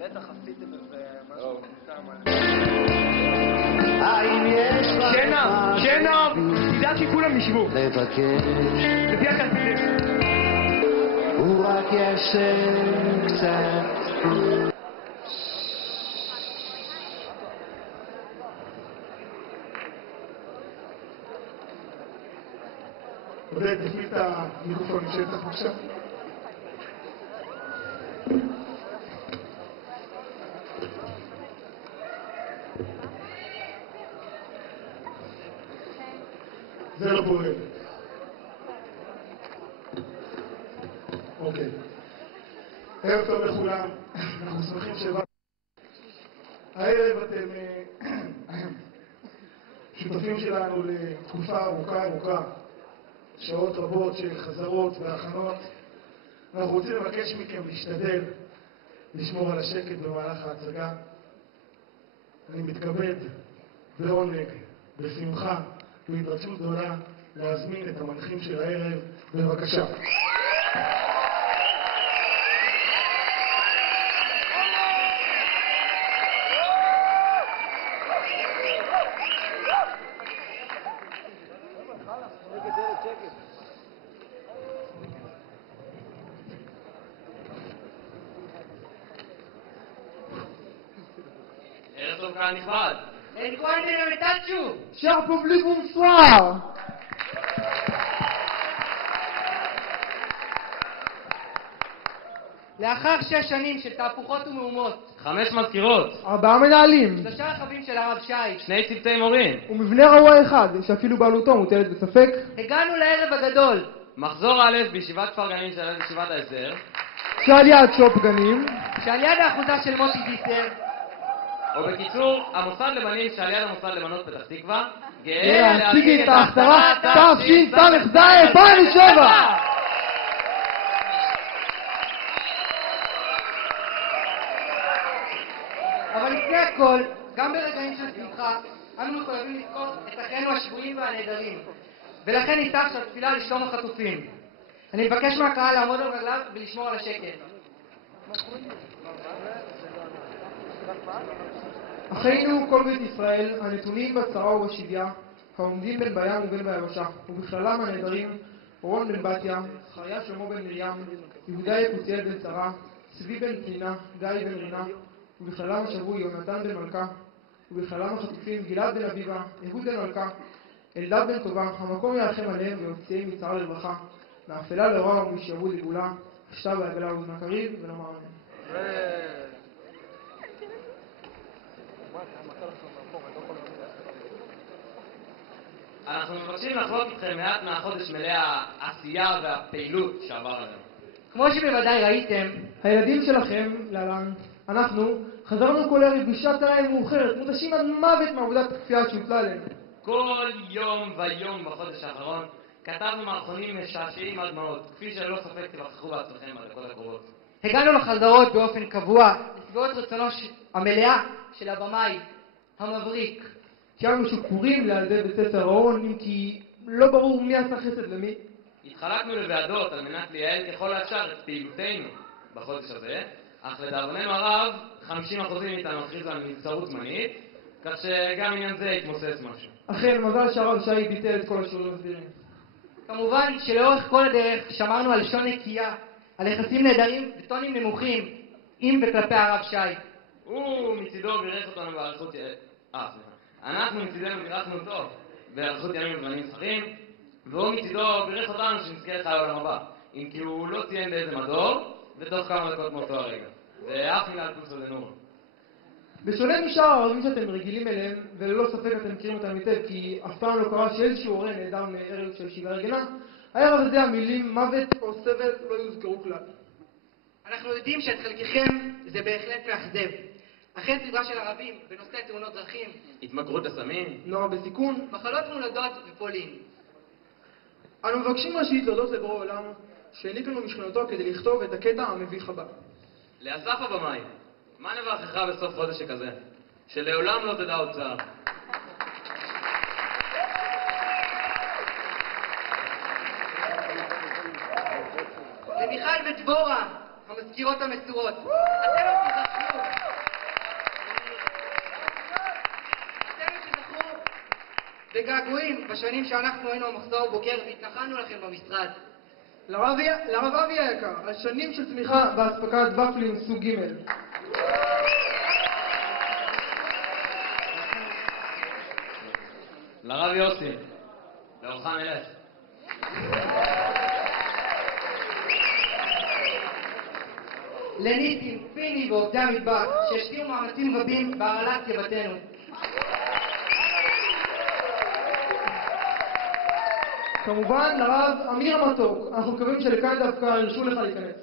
בטח עשיתם איזה משהו מטעם שנה, תדאג שכולם ישבו. לפי הכרטיסים. הוא רק ישן קצת. עודד, תפעיל את המיקרופון שצריך בבקשה. זה לא פועל. אוקיי. ערב טוב לכולם. אנחנו שמחים שבאתם. הערב אתם שותפים שלנו לתקופה ארוכה. שעות רבות של חזרות והכנות. אנחנו רוצים לבקש מכם להשתדל לשמור על השקט במהלך ההצגה. אני מתכבד בעונג, בשמחה ובהתרגשות גדולה להזמין את המנחים של הערב. בבקשה. ערב טוב קהל נכבד. Et quoi est le métachu? שר פובליק בונסואר. לאחר 6 שנים של תהפוכות ומהומות, 5 מזכירות, 4 מנהלים 3 רכבים של הרב שי, 2 צוותי מורים, ומבנה רעוע אחד שאפילו בעלותו מוטלת בספק. הגענו לערב הגדול. מחזור א' בישיבת כפר גנים של ישיבת ההסדר, שעל יד שופ גנים. שעל יד האחוזה של מוטי דיסר, או בקיצור, המוסד לבנים שעל יד המוסד לבנות פתח תקווה, גאה להציג את ההכתרה תשס"ז 2007. אבל לפני הכל, גם ברגעים של שמחה, אנו מחויבים לזכור את אחינו השבויים והנעדרים, ולכן ניתח של תפילה לשלום החטופים. אני מבקש מהקהל לעמוד על רגליו ולשמור על השקט. אחינו כל בית ישראל, הנתונים בצרה ובשביה, העומדים בין בים ובין ביבשה, ובכללם הנעדרים, אורון בן בתיה, זכריה שלמה בן מרים, יהודה יקותיאל בן שרה, צבי בן פנינה, גיא בן רינה, ובכללם השבוי יונתן בן מלכה, ובכללם החטופים גלעד בן אביבה, יהוד בן מלכה, אלדד בן טובה, המקום ירחם עליהם ויוציאם מצרה לרווחה, מאפלה לאורה ומשעבוד לגאולה, שתה בעגלה ובזמן קריב, ונאמר אמן. אנחנו מבקשים לחלוק איתכם מעט מהחודש מלא העשייה והפעילות שעבר עלינו. כמו שבוודאי ראיתם, הילדים שלכם, להלן, אנחנו, חזרנו כל ערב בשעת צהריים מאוחרת, מותשים עד מוות מעבודת הכפייה שהוטלה עלינו. כל יום ויום בחודש האחרון כתבנו מערכונים משעשעים עד מאוד, כפי שלא ספק תבחרו בעצמכם בדקות הקרובות. הגענו לחזרות באופן קבוע, לשביעות רצונו המלאה של הבמאי, המבריק. קיימנו שוקורים לילדי בית ספר האון, אם כי לא ברור מי עשה חסד למי. התחלקנו לוועדות על מנת לייעל ככל האפשר את פעילותנו בחודש הזה, אך לדאבוננו הרב, 50% מאיתנו הכריזו על נבצרות זמנית, כך שגם עניין זה התמוסס משהו. אכן, מזל שהרב שי ביטל את כל השיעורים הסבירים. כמובן שלאורך כל הדרך שמרנו על לשון נקייה, על יחסים נהדרים וטונים נמוכים, עם וכלפי הרב שי. הוא מצידו בירך אותנו באריכות אנחנו מצידנו בירכנו אותו באריכות ימים וזמנים שכרים, והוא מצידו בירך אותנו שנזכה לחיי העולם הבא, אם כי הוא לא ציין באיזה מדור, ותוך כמה דקות מאותו הרגע. ואף מילה על פלוסו דנור. בשונה משאר הערבים שאתם רגילים אליהם, וללא ספק אתם מכירים אותם היטב, כי אף פעם לא קרה שאיזשהו הורה נעדר מערב של ישיבה ארגנה, הערב הזה המילים מוות או סבל לא יוזכרו כלל. אנחנו יודעים שאת חלקכם זה בהחלט מאכזב. אכן סדרה של ערבים בנושא תאונות דרכים, התמכרות לסמים, נוער בסיכון, מחלות מולדות ופולין. אנו מבקשים ראשית להודות לבורא עולם שהעניק לנו משכנתו כדי לכתוב את הקטע המביך הבא. לאסף הבמאי, מה נברכך בסוף חודש שכזה? שלעולם לא תדע עוד צער. למיכל ודבורה, המזכירות המסורות, אתם תזכרו בגעגועים בשנים שאנחנו היינו המחזור בוגר והתנחלנו לכם במשרד. לרב אבי היקר, על שנים של צמיחה והספקת ופלים סוג ג'. לרב יוסי, לאורך מלך. לניסים, פיני ועובדי המטבח שהשקיעו מאמצים רבים בהרעלת יבתנו. כמובן לרב אמיר המתוק, אנחנו מקווים שלכאן דווקא הרשו לך להיכנס.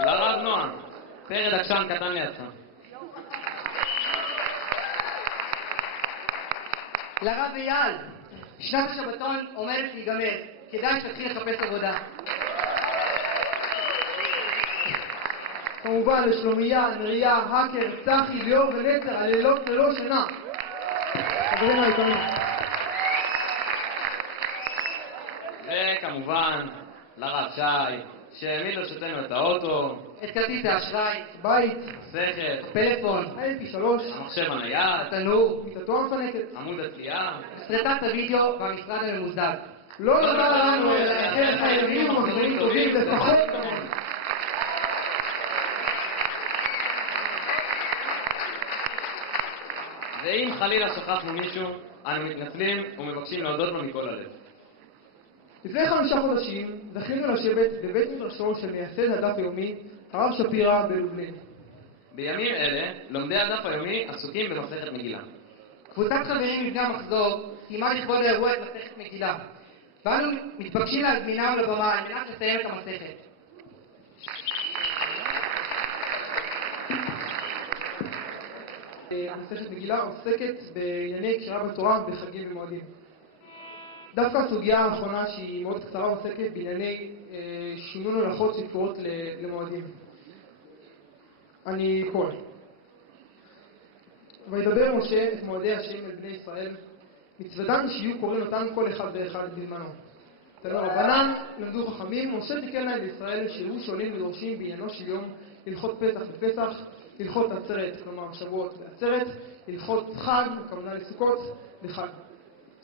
לרב נועם, פרד עקשן קטן לידך. לרב אייל, שנת השבתון עומדת להיגמר, כדאי שתתחיל לחפש עבודה. כמובן לשלומיה, נריה, האקר, צחי, ליאור ונצר, הלילות ללא שינה. חברים היקרים. וכמובן לרב שי, שהעמיד לרשותנו את האוטו, את כרטיס האשראי, בית, שכל, פלאפון, ה-MP3, המחשב הנייד, התנור, מיטתו המפנקת. עמוד התלייה. סרטת הוידאו והמשרד הממוזג. לא נותר לנו אלא לאחל לך ימים ומחזורים טובים לפחות כמונו. ואם חלילה שכחנו מישהו, אנו מתנצלים ומבקשים להודות לו מכל הלב. לפני 5 חודשים זכינו לשבת בבית מדרשו של מייסד הדף היומי, הרב שפירא בלובלין. בימים אלה, לומדי הדף היומי עסוקים במסכת מגילה. קבוצת חברים מבני המחזור סיימה לכבוד האירוע את מסכת מגילה, ואנו מתבקשים להזמינם לבמה על מנת לסיים את המסכת. המסכת מגילה עוסקת בענייני קריאה בתורה בחגים ומועדים. דווקא הסוגיה האחרונה שהיא מאוד קצרה עוסקת בענייני שינון הלכות שקשורות למועדים. אני קורא. וידבר משה את מועדי השם אל בני ישראל, מצוותן שיהיו קוראים אותם כל אחד ואחד בזמנו. תנו רבנן, למדו חכמים, משה תיקן להם לישראל שיראו שואלים ודורשים בעניינו של יום, הלכות פסח בפסח, הלכות עצרת, כלומר שבועות בעצרת, הלכות חג, הכוונה לסוכות, בחג.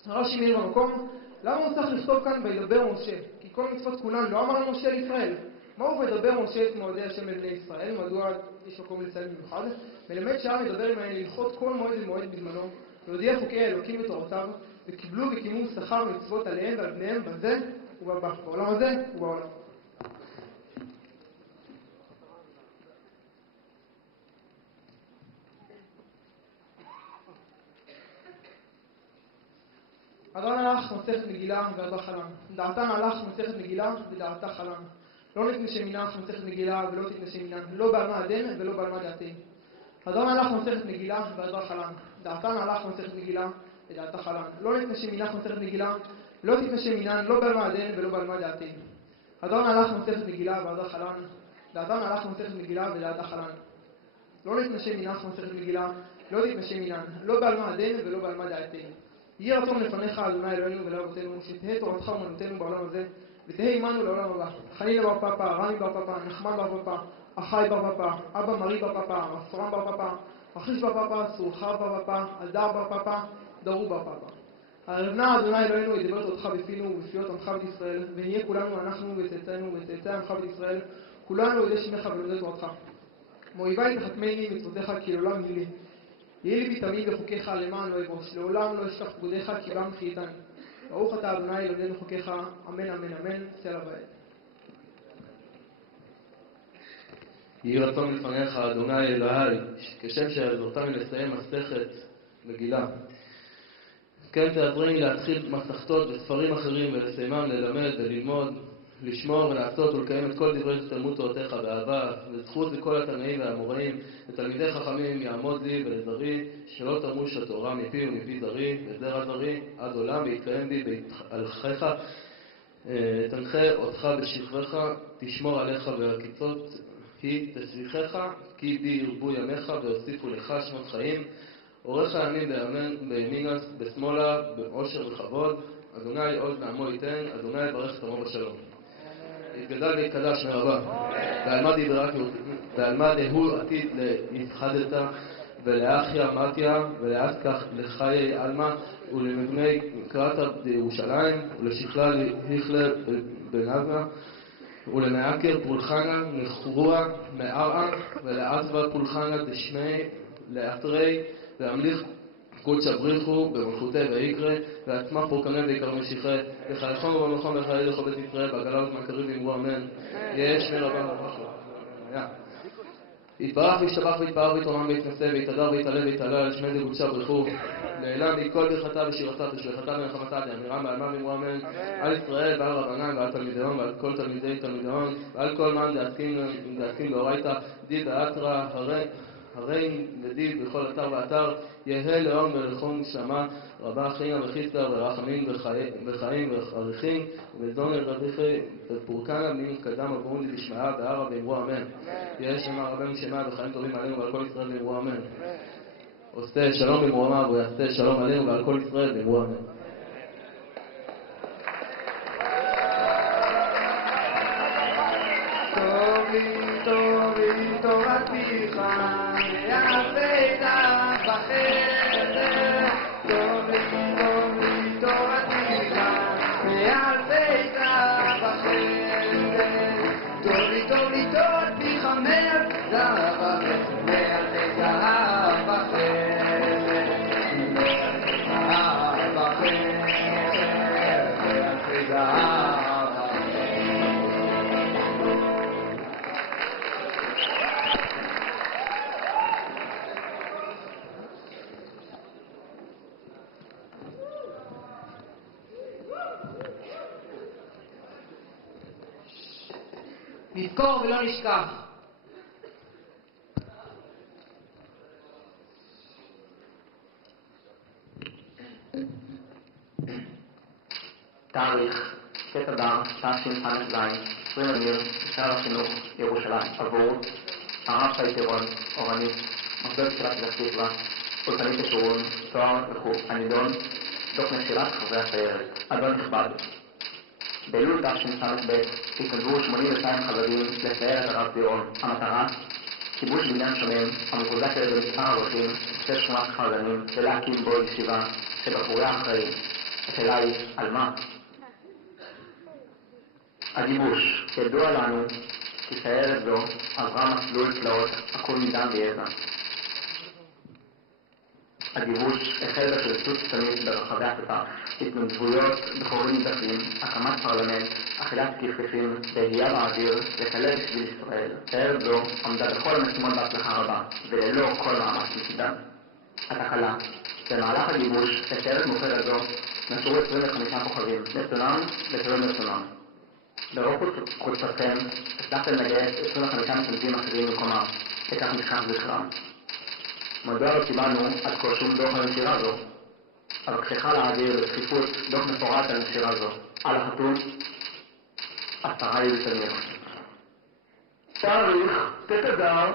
הרש"י מעיר במקום, למה הוא צריך לכתוב כאן וידבר משה? כי כל מצוות כולן לא אמר משה לישראל. מהו וידבר משה את מועדי השם לבני ישראל? מדוע יש מקום לציין במיוחד? מלמד שהעם ידבר עמהם להלכות כל מועד ומועד בזמנו, ויודיע חוקי האלוקים ותורותיו, וקיבלו וקיימו שכר ומצוות עליהם ועל בניהם בזה ובבא, בעולם הזה ובעולם. אדון הלך מסכת מגילה ואדון חלם. דעתן הלך מסכת מגילה ודעתה חלם. לא נתנשי מינך מסכת מגילה ולא תתנשי מינן, לא בעלמא הדין ולא בעלמא דעתי. אדון הלך מסכת מגילה ואדון חלם. דעתן הלך מסכת מגילה ודעתה חלם. לא נתנשי מינך מסכת מגילה, לא תתנשי מינן, לא בעלמא הדין ולא בעלמא דעתי. אדון הלך מסכת מגילה ואדון חלם. דעתן הלך מסכת מגילה ודעתה חלם. לא נתנשי מינך מסכת מגילה, לא תתנשי מינן, לא בעלמא הדין ולא בעלמא דעתי. יהי רצון לפניך, אדוני אלוהינו ולאבותינו, שתהא תורתך אומנותנו בעולם הזה, ותהא עמנו לעולם הבא. חנינא בר פפא, רמי בר פפא, נחמן בר פפא, אחי בר פפא, אבא מרי בר פפא, רפרם בר פפא, אחיש בר פפא, סורחר בר פפא, אלדר בר פפא, דרו בר פפא. הרבנה, אדוני אלוהינו, ידבר תורתך בפינו ובפיות עמך בית ישראל, ונהיה כולנו אנחנו וצאצאינו וצאצאי עמך בית ישראל, כולנו יודעי שמך ולומדי תורתך. מאויבי תחכמני מצוותיך כי לעולם יהי לי. יהי לי תמיד בחוקיך למען לא אבוש, לעולם לא אשכח פקודיך כי בם חייתן. ברוך אתה אדוני אלוהינו חוקיך, אמן אמן אמן, סלע ועד. יהי רצון לפניך אדוני אלוהי, כשם שעזרתני לסיים מסכת מגילה. כן תעזרני להתחיל מסכתות וספרים אחרים ולסיימם ללמד וללמוד, לשמור ולעשות ולקיים את כל דברי תלמוד תורתך באהבה, וזכות לכל התנאים והאמוראים, ותלמידי חכמים יעמוד לי ולזרי, שלא תמוש התורה מפי ומפי זרי, וזרע זרי עד עולם, ויתקיים בי בהלכך, תנחה אותך בשכבך, תשמור עליך והקיצות היא תשליחך, כי בי ירבו ימיך והוסיפו לך שנות חיים, אורך הימים בימינה בשמאלה, באושר וכבוד, אדוני עוז לעמו ייתן, אדוני יברך את עמו בשלום. יתגדל ויקדש מרבה, ועל מה דהוא עתיד להתחדתה, ולאחיה מתיה, ולאט כך לחיי עלמא, ולמבני קרתא בירושלים, ולשכלה היכלה בנבנה, ולמעקר פולחנה נחרוע מערעה, ולעזבה פולחנה דשמי לאתרי, להמליך קודש הבריחו במלכותי ויקרא, ועצמה פורקנה ויקרא משיחה, וחלכון ובמלכון וחיי לכל בית ישראל, בעגלה ובמעקרים ואמרו אמן. יש שמי רבה רבה. יתברך וישתבח ויתפאר ויתרומם ויתנשא ויתהדר ויתעלה ויתעלה על שמי דקודשה ברכו, לעילם מכל ברכתה ושירתה תשבחתה ונחמתה דאמירם בעלמא ואמרו אמן. על ישראל ועל רבנן ועל תלמידיון ועל כל תלמידי תלמידיון ועל כל מן דעסקין לאורייתא די דאתרא הרי נדיב בכל אתר ואתר, יהא לאום ולחום שלמה רבה חינא וחיסדא ורחמים וחיים ואריכין, ובזון רביכי ופורקנה בנים קדם עבורון דשמעה בערה ואמרו אמן. יהא שמע רבנו שמע וחיים טובים עלינו ועל כל ישראל ואמרו אמן. עושה שלום במרומיו ויעשה שלום עלינו ועל כל ישראל ואמרו אמן. טובי תורתך ועשית בחסד, טובי תורתך ועשית בחסד, טובי תורתך מעל זהב ועשית בחסד, ועשית זהב. נזכור ולא נשכח. תאריך ט' אדר תשס"ז, 20 אמיר, משרד החינוך ירושלים, עבור הרב שי טירון, אורנית, מוסדות תפילת בית תקווה, אולפנית ישורון, תואר וכו', הנידון, דוח נשירת חברי הסיירת. אדון נכבד, באלול תשס"ב התנדבו 82 חברים לסיירת הרב טירון. המטרה, כיבוש בניין שומם המחוזק על ידי מספר אברכים בשתי שכונת חרדנים, ולהקים בו ישיבה שבחורי האחראים. השאלה היא, על מה? הגיבוש, ידוע לנו כי סיירת זו עברה מסלול תלאות עקוב מדם ויזע. הגיבוש החל בפרסות סתמית ברחבי הכיפה, התנדבויות בחורים נידחים, הקמת פרלמנט, אכילת כפכפים, בהייה באוויר, לקלל בשביל ישראל. סיירת זו עמדה בכל המשימות בהצלחה רבה, וללא כל מאמץ מצידם. התקלה, במהלך הגיבוש, לסיירת מאוחדת זו נשארו 25 כוכבים, לרצונם ושלא לרצונם. ברוב חוצפתכם הצלחתם לגייס 25 מתנדבים אחרים במקומם, וכך נשכח זכרם. מדוע לא קיבלנו עד כה שום דוח על נשירה זו? אבקשך להעביר בדחיפות דוח מפורט על נשירה זו. על החתום, 10 יולי תמיר. תאריך ט' אדר